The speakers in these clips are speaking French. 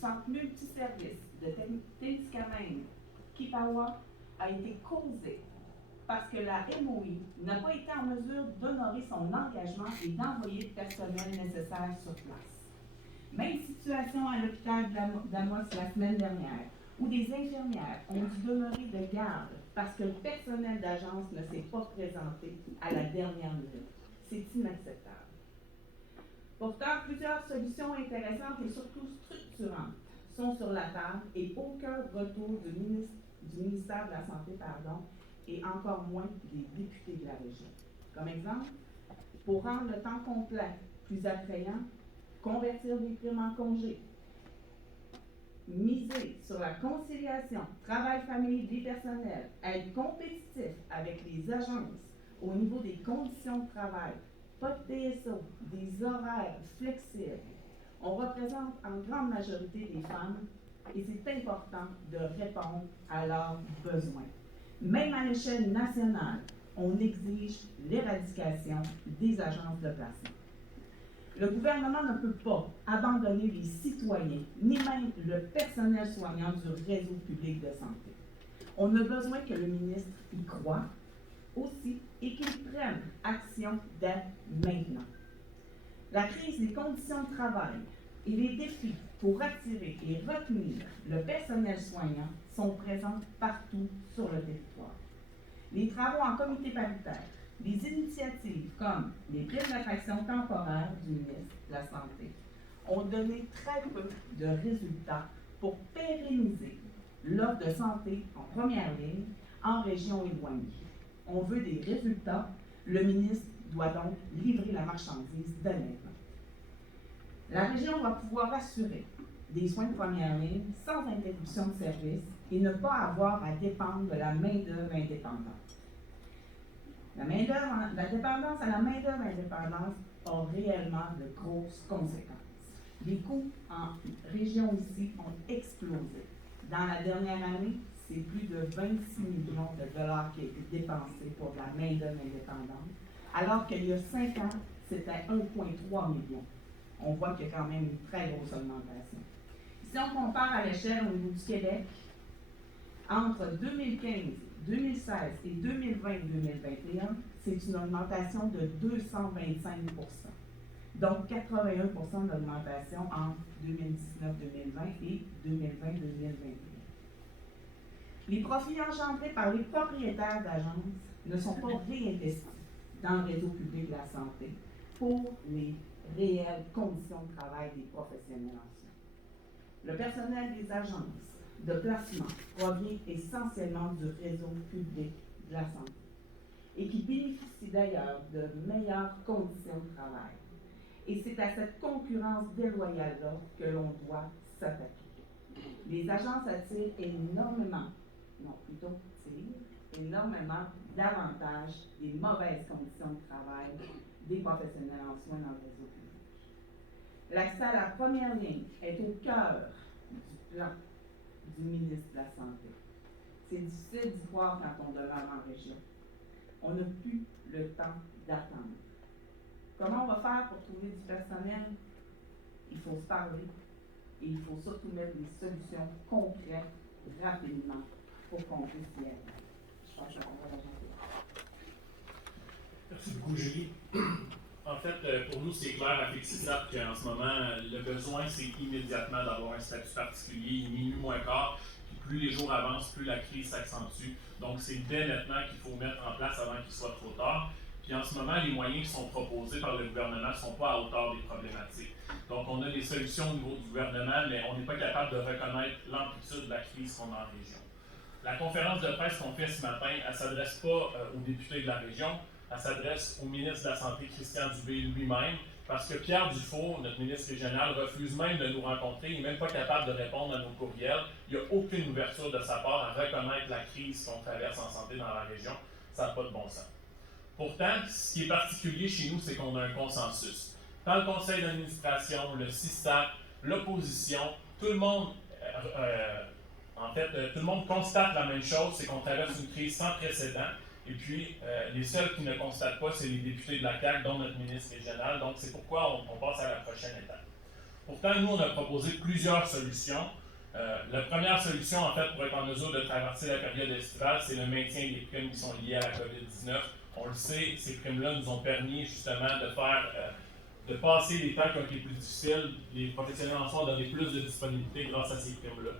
centre multiservice de Témiscamingue, Kipawa, a été causée parce que la MOI n'a pas été en mesure d'honorer son engagement et d'envoyer le personnel nécessaire sur place. Même situation à l'hôpital d'Amos la semaine dernière, où des infirmières ont dû demeurer de garde parce que le personnel d'agence ne s'est pas présenté à la dernière minute. C'est inacceptable. Pourtant, plusieurs solutions intéressantes et surtout structurantes sont sur la table et aucun retour du ministère de la Santé, et encore moins des députés de la région. Comme exemple, pour rendre le temps complet plus attrayant, convertir les primes en congés, miser sur la conciliation, travail, famille, vie personnelle, être compétitif avec les agences au niveau des conditions de travail, pas de TSO, des horaires flexibles. On représente en grande majorité des femmes et c'est important de répondre à leurs besoins. Même à l'échelle nationale, on exige l'éradication des agences de placement. Le gouvernement ne peut pas abandonner les citoyens, ni même le personnel soignant du réseau public de santé. On a besoin que le ministre y croie aussi et qu'il prenne action dès maintenant. La crise des conditions de travail et les défis pour attirer et retenir le personnel soignant sont présents partout sur le territoire. Les travaux en comité paritaire, les initiatives comme les primes d'attraction temporaires du ministre de la Santé ont donné très peu de résultats pour pérenniser l'offre de santé en première ligne en région éloignée. On veut des résultats, le ministre doit donc livrer la marchandise dès maintenant. La région va pouvoir assurer des soins de première ligne sans interruption de service et ne pas avoir à dépendre de la main-d'œuvre indépendante. La dépendance à la main-d'œuvre indépendante a réellement de grosses conséquences. Les coûts en région ici ont explosé. Dans la dernière année, c'est plus de 26 millions de dollars qui ont été dépensés pour la main-d'œuvre indépendante, alors qu'il y a 5 ans, c'était 1,3 million. On voit qu'il y a quand même une très grosse augmentation. Si on compare à l'échelle au niveau du Québec, entre 2015, 2016 et 2020-2021, c'est une augmentation de 225 %. Donc 81 % d'augmentation entre 2019-2020 et 2020-2021. Les profits engendrés par les propriétaires d'agences ne sont pas réinvestis dans le réseau public de la santé pour les réelles conditions de travail des professionnels en soins. Le personnel des agences de placement provient essentiellement du réseau public de la santé et qui bénéficie d'ailleurs de meilleures conditions de travail. Et c'est à cette concurrence déloyale-là que l'on doit s'attaquer. Les agences attirent énormément davantage des mauvaises conditions de travail des professionnels en soins dans le réseau public. L'accès à la première ligne est au cœur du plan du ministre de la Santé. C'est difficile d'y croire quand on demeure en région. On n'a plus le temps d'attendre. Comment on va faire pour trouver du personnel? Il faut se parler et il faut surtout mettre des solutions concrètes rapidement pour qu'on puisse y aller. Je pense que ça va la Merci beaucoup, Julie. En fait, pour nous, c'est clair à Fixisat qu'en ce moment, le besoin, c'est immédiatement d'avoir un statut particulier, minuit moins quart, puis plus les jours avancent, plus la crise s'accentue. Donc, c'est dès maintenant qu'il faut mettre en place avant qu'il soit trop tard. Puis en ce moment, les moyens qui sont proposés par le gouvernement ne sont pas à hauteur des problématiques. Donc, on a des solutions au niveau du gouvernement, mais on n'est pas capable de reconnaître l'amplitude de la crise qu'on a en région. La conférence de presse qu'on fait ce matin, elle ne s'adresse pas aux députés de la région, elle s'adresse au ministre de la Santé, Christian Dubé, lui-même, parce que Pierre Dufault, notre ministre régional, refuse même de nous rencontrer, il n'est même pas capable de répondre à nos courriels. Il n'y a aucune ouverture de sa part à reconnaître la crise qu'on traverse en santé dans la région. Ça n'a pas de bon sens. Pourtant, ce qui est particulier chez nous, c'est qu'on a un consensus. Dans le conseil d'administration, le CISAC, l'opposition, tout le monde, tout le monde constate la même chose, c'est qu'on traverse une crise sans précédent. Et puis, les seuls qui ne constatent pas, c'est les députés de la CAQ, dont notre ministre régional. Donc, c'est pourquoi on passe à la prochaine étape. Pourtant, nous, on a proposé plusieurs solutions. La première solution, en fait, pour être en mesure de traverser la période estivale, c'est le maintien des primes qui sont liées à la COVID-19. On le sait, ces primes-là nous ont permis justement de passer les temps qui ont été plus difficiles. Les professionnels en soins ont donné plus de disponibilité grâce à ces primes-là.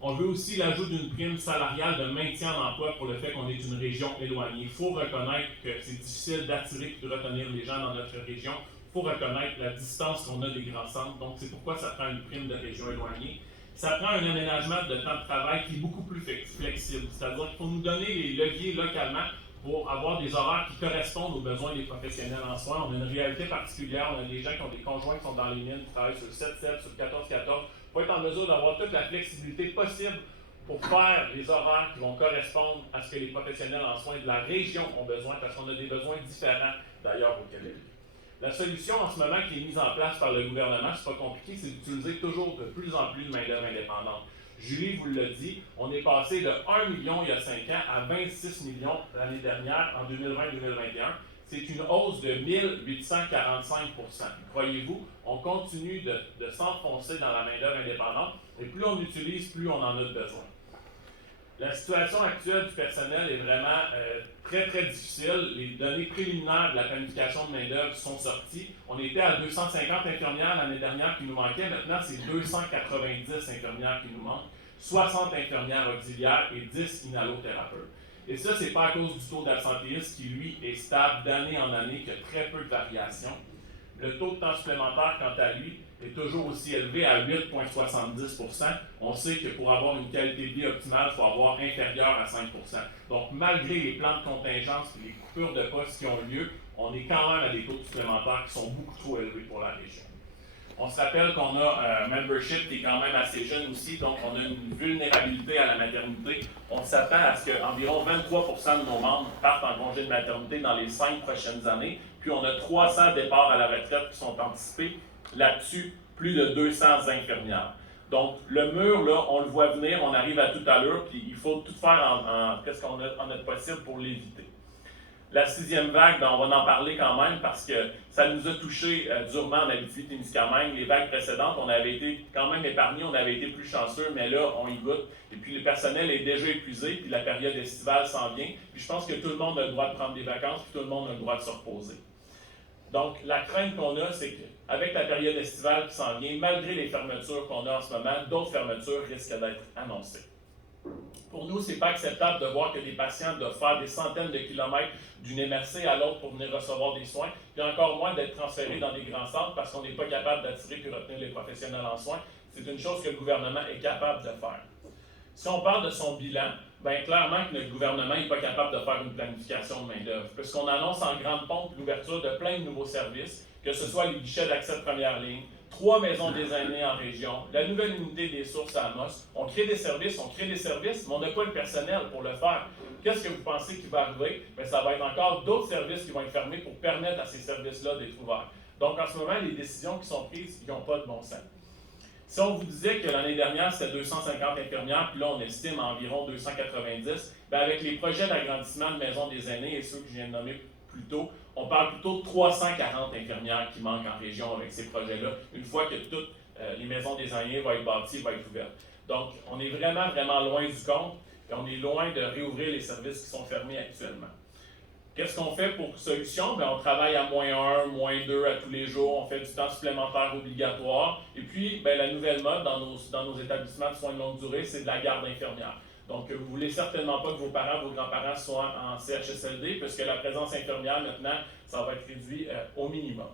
On veut aussi l'ajout d'une prime salariale de maintien en emploi pour le fait qu'on est une région éloignée. Il faut reconnaître que c'est difficile d'attirer et de retenir les gens dans notre région. Il faut reconnaître la distance qu'on a des grands centres. Donc, c'est pourquoi ça prend une prime de région éloignée. Ça prend un aménagement de temps de travail qui est beaucoup plus flexible. C'est-à-dire qu'il faut nous donner les leviers localement pour avoir des horaires qui correspondent aux besoins des professionnels en soins. On a une réalité particulière. On a des gens qui ont des conjoints qui sont dans les mines, qui travaillent sur le 7-7, sur le 14-14. Il faut être en mesure d'avoir toute la flexibilité possible pour faire les horaires qui vont correspondre à ce que les professionnels en soins de la région ont besoin, parce qu'on a des besoins différents d'ailleurs au Québec. La solution en ce moment qui est mise en place par le gouvernement, c'est pas compliqué, c'est d'utiliser toujours de plus en plus de main-d'œuvre indépendante. Julie vous l'a dit, on est passé de 1 million il y a 5 ans à 26 millions l'année dernière, en 2020-2021. C'est une hausse de 1845 %. Croyez-vous, on continue de s'enfoncer dans la main-d'œuvre indépendante, et plus on utilise, plus on en a besoin. La situation actuelle du personnel est vraiment très, très difficile. Les données préliminaires de la planification de main-d'œuvre sont sorties. On était à 250 infirmières l'année dernière qui nous manquaient. Maintenant, c'est 290 infirmières qui nous manquent, 60 infirmières auxiliaires et 10 inhalothérapeutes. Et ça, ce n'est pas à cause du taux d'absentéisme qui, lui, est stable d'année en année, qui a très peu de variations. Le taux de temps supplémentaire, quant à lui, est toujours aussi élevé à 8,70 %. On sait que pour avoir une qualité de vie optimale, il faut avoir inférieur à 5 %. Donc, malgré les plans de contingence et les coupures de postes qui ont lieu, on est quand même à des taux supplémentaires qui sont beaucoup trop élevés pour la région. On se rappelle qu'on a un membership qui est quand même assez jeune aussi, donc on a une vulnérabilité à la maternité. On s'attend à ce qu'environ 23 % de nos membres partent en congé de maternité dans les 5 prochaines années. Puis on a 300 départs à la retraite qui sont anticipés. Là-dessus, plus de 200 infirmières. Donc, le mur, là, on le voit venir, on arrive à toute allure, puis il faut tout faire qu'est-ce qu'on a en notre possible pour l'éviter. La 6e vague, ben, on va en parler quand même parce que ça nous a touchés durement en Abitibi-Témiscamingue. Les vagues précédentes, on avait été quand même épargnés, on avait été plus chanceux, mais là, on y goûte. Et puis, le personnel est déjà épuisé, puis la période estivale s'en vient. Puis, je pense que tout le monde a le droit de prendre des vacances, puis tout le monde a le droit de se reposer. Donc, la crainte qu'on a, c'est qu'avec la période estivale qui s'en vient, malgré les fermetures qu'on a en ce moment, d'autres fermetures risquent d'être annoncées. Pour nous, ce n'est pas acceptable de voir que des patients doivent faire des centaines de kilomètres d'une MRC à l'autre pour venir recevoir des soins, puis encore moins d'être transférés dans des grands centres parce qu'on n'est pas capable d'attirer et retenir les professionnels en soins. C'est une chose que le gouvernement est capable de faire. Si on parle de son bilan, bien clairement que notre gouvernement n'est pas capable de faire une planification de main-d'œuvre, puisqu'on annonce en grande pompe l'ouverture de plein de nouveaux services, que ce soit les guichets d'accès de première ligne, 3 maisons des aînés en région, la nouvelle unité des sources à Amos. On crée des services, mais on n'a pas le personnel pour le faire. Qu'est-ce que vous pensez qui va arriver? Bien, ça va être encore d'autres services qui vont être fermés pour permettre à ces services-là d'être ouverts. Donc, en ce moment, les décisions qui sont prises, ils n'ont pas de bon sens. Si on vous disait que l'année dernière, c'était 250 infirmières, puis là, on estime environ 290, bien, avec les projets d'agrandissement de maisons des aînés et ceux que je viens de nommer plus tôt, on parle plutôt de 340 infirmières qui manquent en région avec ces projets-là, une fois que toutes les maisons des aînés vont être bâties, vont être ouvertes. Donc, on est vraiment, vraiment loin du compte, et on est loin de réouvrir les services qui sont fermés actuellement. Qu'est-ce qu'on fait pour solution? Bien, on travaille à -1, -2 à tous les jours, on fait du temps supplémentaire obligatoire. Et puis, bien, la nouvelle mode dans nos établissements de soins de longue durée, c'est de la garde infirmière. Donc, vous ne voulez certainement pas que vos parents, vos grands-parents soient en CHSLD, puisque la présence infirmière, maintenant, ça va être réduit au minimum.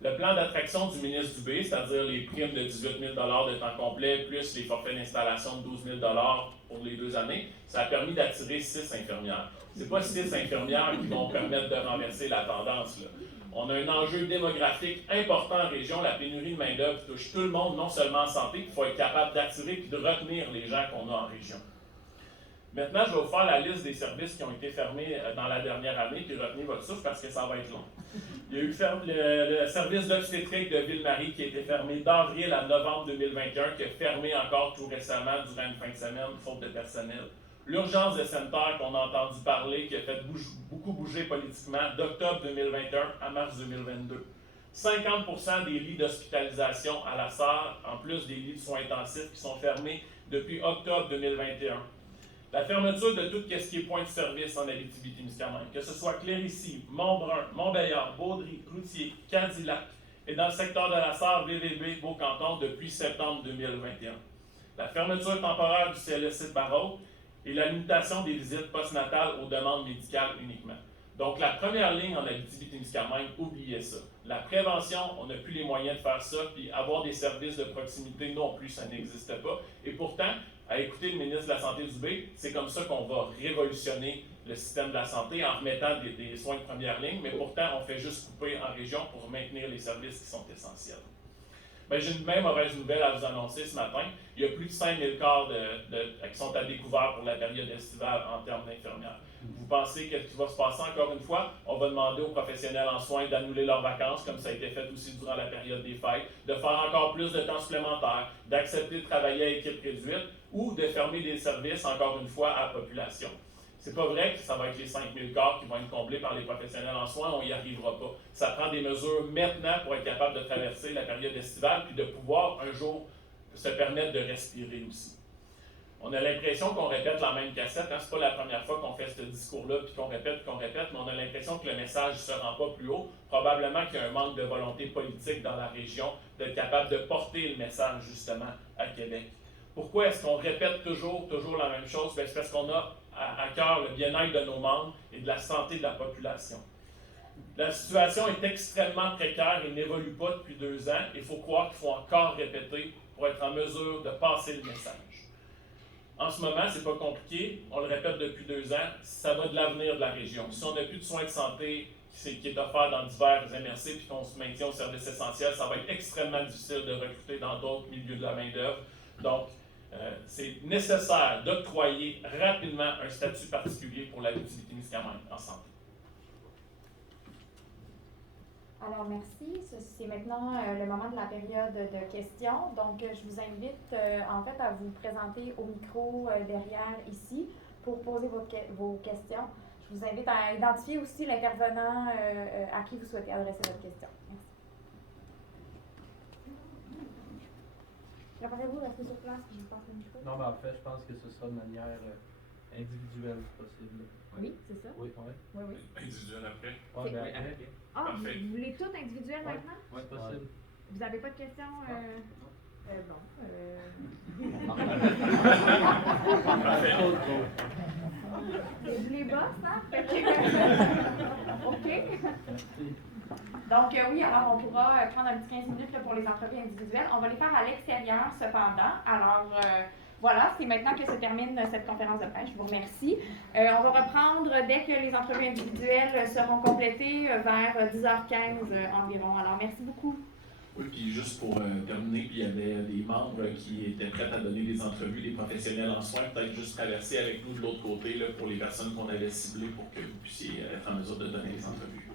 Le plan d'attraction du ministre Dubé, c'est-à-dire les primes de 18 000 $ de temps complet, plus les forfaits d'installation de 12 000 $ pour les 2 années, ça a permis d'attirer 6 infirmières. Ce n'est pas 6 infirmières qui vont permettre de renverser la tendance, là. On a un enjeu démographique important en région. La pénurie de main-d'œuvre touche tout le monde, non seulement en santé, il faut être capable d'attirer et de retenir les gens qu'on a en région. Maintenant, je vais vous faire la liste des services qui ont été fermés dans la dernière année, puis retenez votre souffle parce que ça va être long. Il y a eu le service d'obstétrique de Ville-Marie qui a été fermé d'avril à novembre 2021, qui a fermé encore tout récemment durant une fin de semaine, faute de personnel. L'urgence de Sainte-Terre qu'on a entendu parler, qui a fait beaucoup bouger politiquement, d'octobre 2021 à mars 2022. 50% des lits d'hospitalisation à la SAR, en plus des lits de soins intensifs qui sont fermés depuis octobre 2021. La fermeture de tout ce qui est point de service en Abitibi-Témiscamingue, que ce soit Clérici, Montbrun, Montbéliard, Baudry, Cloutier, Cadillac, et dans le secteur de la SAR, VVB, Beaucanton, depuis septembre 2021. La fermeture temporaire du CLSC de Barrault et la limitation des visites postnatales aux demandes médicales uniquement. Donc, la première ligne en Abitibi-Témiscamingue, oubliez ça. La prévention, on n'a plus les moyens de faire ça, puis avoir des services de proximité non plus, ça n'existe pas. Et pourtant, à écouter le ministre de la Santé Dubé, c'est comme ça qu'on va révolutionner le système de la santé en remettant des soins de première ligne, mais pourtant, on fait juste couper en région pour maintenir les services qui sont essentiels. Bien, j'ai une bien mauvaise nouvelle à vous annoncer ce matin. Il y a plus de 5000 corps qui sont à découvert pour la période estivale en termes d'infirmières. Vous pensez qu'est-ce qui va se passer encore une fois? On va demander aux professionnels en soins d'annuler leurs vacances, comme ça a été fait aussi durant la période des fêtes, de faire encore plus de temps supplémentaire, d'accepter de travailler à équipe réduite ou de fermer des services, encore une fois, à la population. C'est pas vrai que ça va être les 5000 corps qui vont être comblés par les professionnels en soins, on n'y arrivera pas. Ça prend des mesures maintenant pour être capable de traverser la période estivale puis de pouvoir un jour se permettre de respirer aussi. On a l'impression qu'on répète la même cassette, hein? C'est pas la première fois qu'on fait ce discours-là puis qu'on répète, mais on a l'impression que le message ne se rend pas plus haut. Probablement qu'il y a un manque de volonté politique dans la région d'être capable de porter le message justement à Québec. Pourquoi est-ce qu'on répète toujours la même chose? C'est parce qu'on a à cœur le bien-être de nos membres et de la santé de la population. La situation est extrêmement précaire et n'évolue pas depuis 2 ans. Il faut croire qu'il faut encore répéter pour être en mesure de passer le message. En ce moment, c'est pas compliqué, on le répète depuis 2 ans, ça va de l'avenir de la région. Si on n'a plus de soins de santé qui est offert dans divers MRC puis qu'on se maintient au service essentiel, ça va être extrêmement difficile de recruter dans d'autres milieux de la main-d'œuvre. Donc, c'est nécessaire d'octroyer rapidement un statut particulier pour l'Abitibi-Témiscamingue en santé. Alors, merci. C'est maintenant le moment de la période de questions. Donc, je vous invite en fait à vous présenter au micro derrière ici pour poser vos questions. Je vous invite à identifier aussi l'intervenant à qui vous souhaitez adresser votre question. Merci. Préparez-vous, restez sur place, puis je vous passe le micro. Non, mais en fait, je pense que ce sera de manière individuelle, si possible. Oui, c'est ça? Oui, Oui. Individuel après. Ouais, ben après. Ah, Parfait. vous voulez tout individuel maintenant? Oui, c'est possible. Vous n'avez pas de questions? C'est les boss, hein? OK. Donc, oui, alors on pourra prendre un petit 15 minutes là, pour les entrevues individuelles. On va les faire à l'extérieur, cependant. Alors, voilà, c'est maintenant que se termine cette conférence de presse. Je vous remercie. On va reprendre dès que les entrevues individuelles seront complétées vers 10h15 environ. Alors, merci beaucoup. Oui, puis juste pour terminer, puis il y avait des membres qui étaient prêts à donner des entrevues, des professionnels en soins, peut-être juste traverser avec nous de l'autre côté là, pour les personnes qu'on avait ciblées pour que vous puissiez être en mesure de donner des entrevues.